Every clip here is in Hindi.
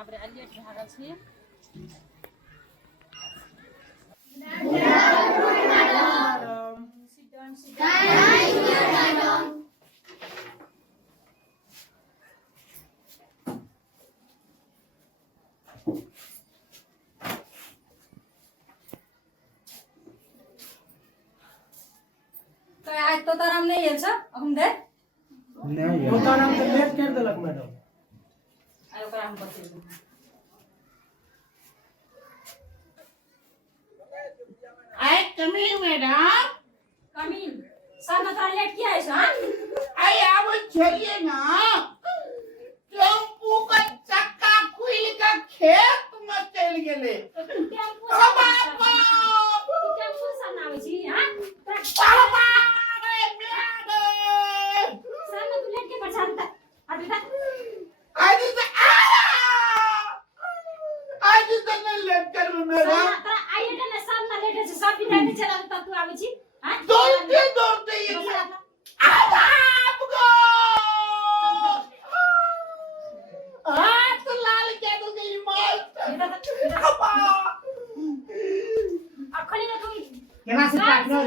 बाप रे लेट भए गेल छी तो आज तो ताराम नहीं है छ हम दे नहीं तो ताराम तो लेट कर देलक मैडम आयो ओकरा हम बते आई कमी मैडम कमी सर ना लेट किया है सर आई अब चलिए ना टेम्पू का चक्का खुल का खेत में चल गेले टेम्पू बाबा टेम्पू सन आवे छी हां बाबा रे मैडम सर ना तू लेट के पछानता अभी तक आज तो नहीं लेट कर मैडम तोरा आइए ने सब ना लेट है सब विद्यार्थी चला त तू आवे छी हां दौड़ते दौड़ते ये आपको हाथ लाल क्या तो गई मौत अखनी ना तू केना से पार्टनर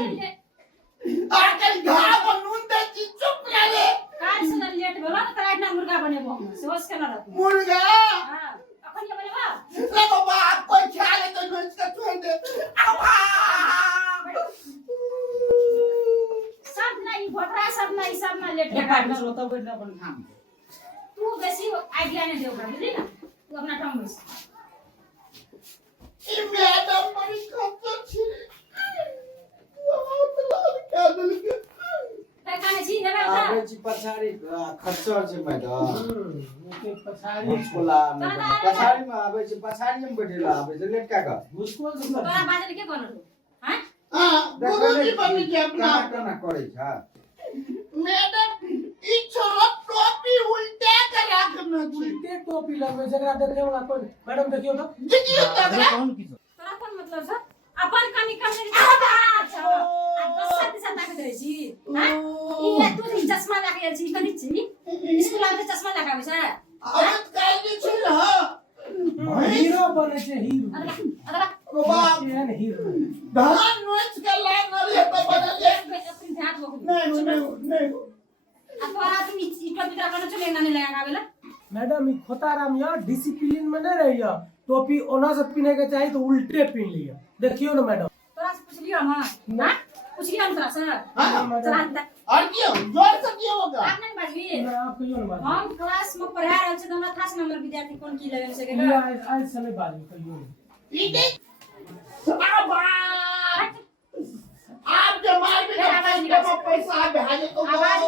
आकर घाव नून दे चुप रहे काल से लेट भेला त तोरा इतना मुर्गा बनेबो हम सोच के ना रख मुर्गा हां अखनी बनेबा रे बाबा कोई ख्याल है तो नोच का छोड़ दे सब नहीं भोटरा सब ना लेट के पार्टनर होता बैठना अपन काम तू बेसी आइडिया नहीं दे ओकरा बुझली ना तू अपना काम बस ई मैडम बड़ी खतर छी बहुत लाल क्या दिल के काने छी नेबा आबे छी पछाड़ी खच्चर छै मैडम ओके पछाड़ी मुस्कुला पछाड़ी में आबे छी पछाड़ी में बैठेला आबे छै लेट का कर मुस्कुल तोरा बाजल के कोन हां हां गुरुजी बनी के अपना केना करे छ मैडम ई छोरा टोपी उल्टा के रखना छी उल्टे टोपी लगवे जकरा देखे वाला कोई मैडम देखियो तो देखियो तकरा तोरा कोन मतलब छ अपन कमी अच्छा आ 10 दिशा ताकत रहे छी हां ई तू चश्मा लगा छी कनी छी स्कूल में चश्मा लगावे छ अब काई दी छी ह हीरो बने छे हीरो अरे ओ बाप एहन हीरो धान नोच के लाग नले तो बदल ले अपनी ध्यान हो नहीं आ तोरा तुम ई टोपी का कोन चले ना लगावेला मैडम ई खोताराम या डिसिप्लिन में नहीं रहिया टोपी ओना से पहने के चाहिए तो उल्टे पहन लिया देखियो ना मैडम तोरा से पूछ लियो हां ना पूछ लियो तोरा से हां चला और क्यों जोर से क्यों होगा आपने बाजवी ना आप कहियो ना बात हम क्लास में पढ़ा रहल छी त हमरा खास नंबर विद्यार्थी कोन की लेवे से ये आज समय बाद में कहियो ना ई देख आप जो मार भी तो पैसा भेजे तो आवाज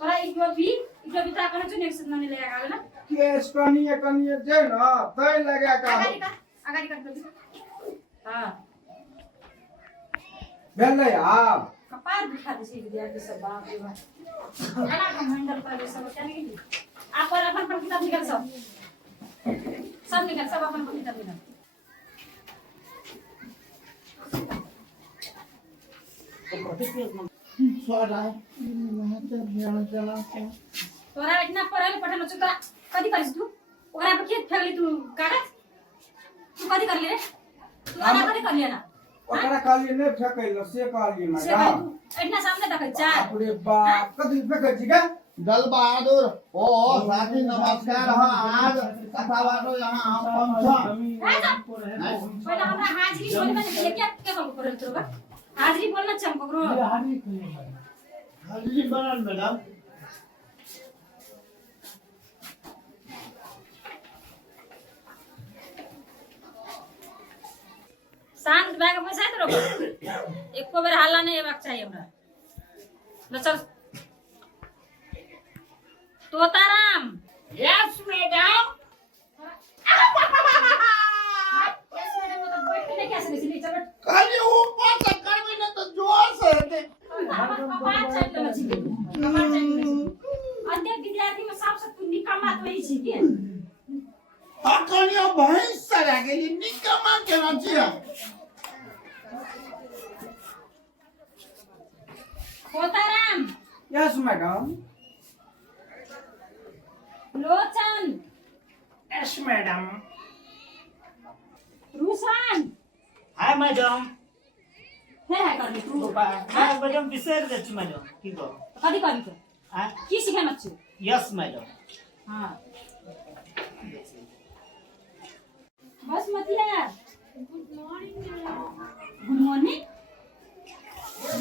तोरा ई टोपी ता कोन चुने से ना लगावे ना केस कनिए जे न तै लगा का आगाड़ी कर दे हां भेलै आब कपार दिखा दे विद्यार्थी सब बाप रे बाप खाना का मंडल पर सब क्या नहीं आप अपन किताब निकाल सब निकाल सब अपन किताब निकाल तोरा इतना पढ़ल पढ़ल छ तोरा कथि करिस तू ओकरा पर के फेगली तू कागज तू कथि कर ले तू आना कथि कर ले ना ओकरा कहलिए नै फेकैल से कहलिए मैडम इतना सामने देखै छ अरे बाप कथि फेकै छी का दल बहादुर ओ साथी नमस्कार हां आज कथावारो यहां हम पहुंचा पहले हमरा हाजिरी बोलबे ने क्या क्या करल तोरा हाजिरी बोलना छ हमको ये हाजिरी कहियो मैडम हाजिरी बनल मैडम शांत बैग पैसा तो रखो एको बेर हल्ला नहीं हेबाक चाहिए हमरा न चल Totaram yes madam yes madam तो बैठ के कैसे नहीं चल खाली ऊपर से करबे न तो जोर से दे कमाल चल अन्य विद्यार्थी में सबसे तू निकम्मा तो ही छी के अखनियो भैंस सरा गेली निकम्मा केना छिया तोताराम यस मैडम लोचन यस मैडम रुसान हाय मैडम हे है करले तू हाय मैडम बिसर जाछु मैडम की को कदी करी तो हां की सिखाइ मत यस मैडम हां बस मतिया गुड मॉर्निंग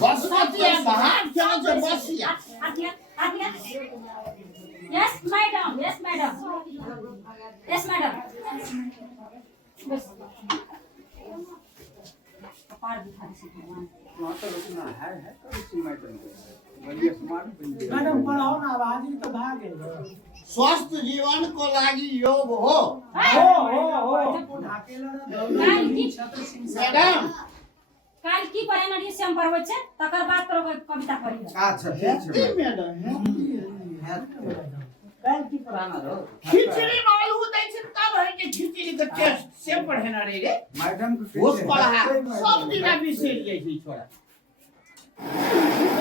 बासमती बाहर चलो जो बसिया आतिया यस मैडम यस मैडम बस कपार दिखा सी भगवान वहाँ तो रुकना है तो इसी मैडम बढ़िया स्मार्ट बन गया मैडम पढ़ाओ ना आबादी तो भाग गए स्वस्थ जीवन को लागी योग हो हो ढाकेला काल की मैडम काल की परायण से हम पढ़बै छै तकर बाद तोरा कविता पढ़ी अच्छा ठीक है मैडम कल की पुराना रो खिचड़ी मालूम दै छै तब है कि खिचड़ी के टेस्ट से पढ़ेना रे रे मैडम को होश पढ़ा सब दिन बिसर जाइ छै छोरा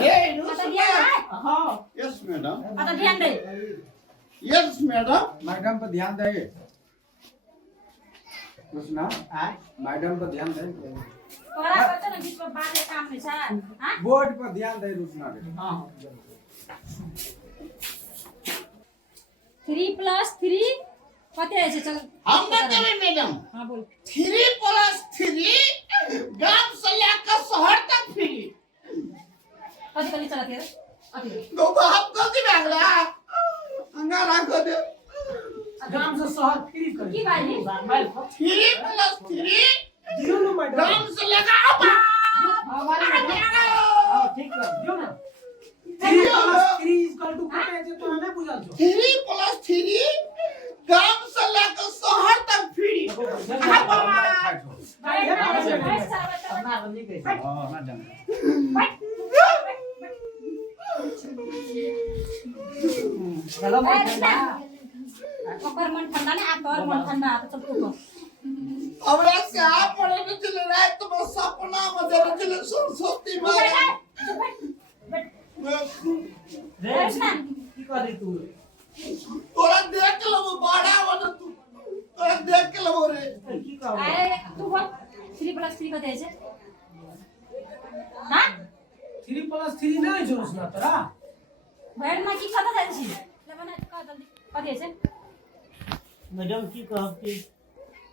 ए पता दिया है हां यस मैडम पता ध्यान दे यस मैडम मैडम पर ध्यान दे रुसना हां मैडम पर ध्यान दे तोरा बच्चा ने बीच में बात काम नहीं छै हां बोर्ड पर ध्यान दे रुसना हां 3 + 3 कते है छै चल हम बताबे मैडम हां बोल 3 + 3 गांव से लेकर शहर तक फ्री कति कति चला थे अति दो बाप गलती भागला अंगारा को दे गांव से शहर फ्री कर की बाजी 3 + 3 दियो ना मैडम गांव से लेकर अब ठीक है दियो ना 3 + 3 = कते है तो हमें बुझल छो 3 + 3 गांव से लेकर शहर तक फ्री अपना बंदी कैसे हां मैडम चलो मैं ठंडा ओकर मन ठंडा ने आ तोर मन ठंडा आ तो चल तू हमरा से आप पढ़े न चले रात में सपना में जरा चले सरस्वती मारे रुसना की कर तू तोरा देख लो बड़ा वाला तू तोरा देख लो रे की कर अरे तू बोल 3 + 3 कते है हां 3 + 3 नहीं जो उसना तोरा बैठ में की कते जाय छी ले बना का जल्दी कते है मैडम की कहब कि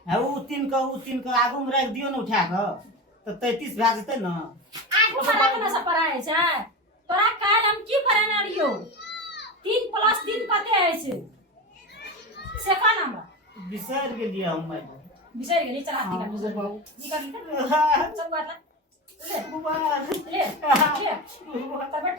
है उ तीन का आगू में रख दियो न उठा के तो 33 भए जेतै न आठ पर रखना सब पढ़ाए छै तोरा काल हम की पढ़ाना रियो 3 + 3 कते है से का नंबर बिसर गेलियै हम मैडम बिसर गेली चला दी कर सब बात ले ले तब बैठ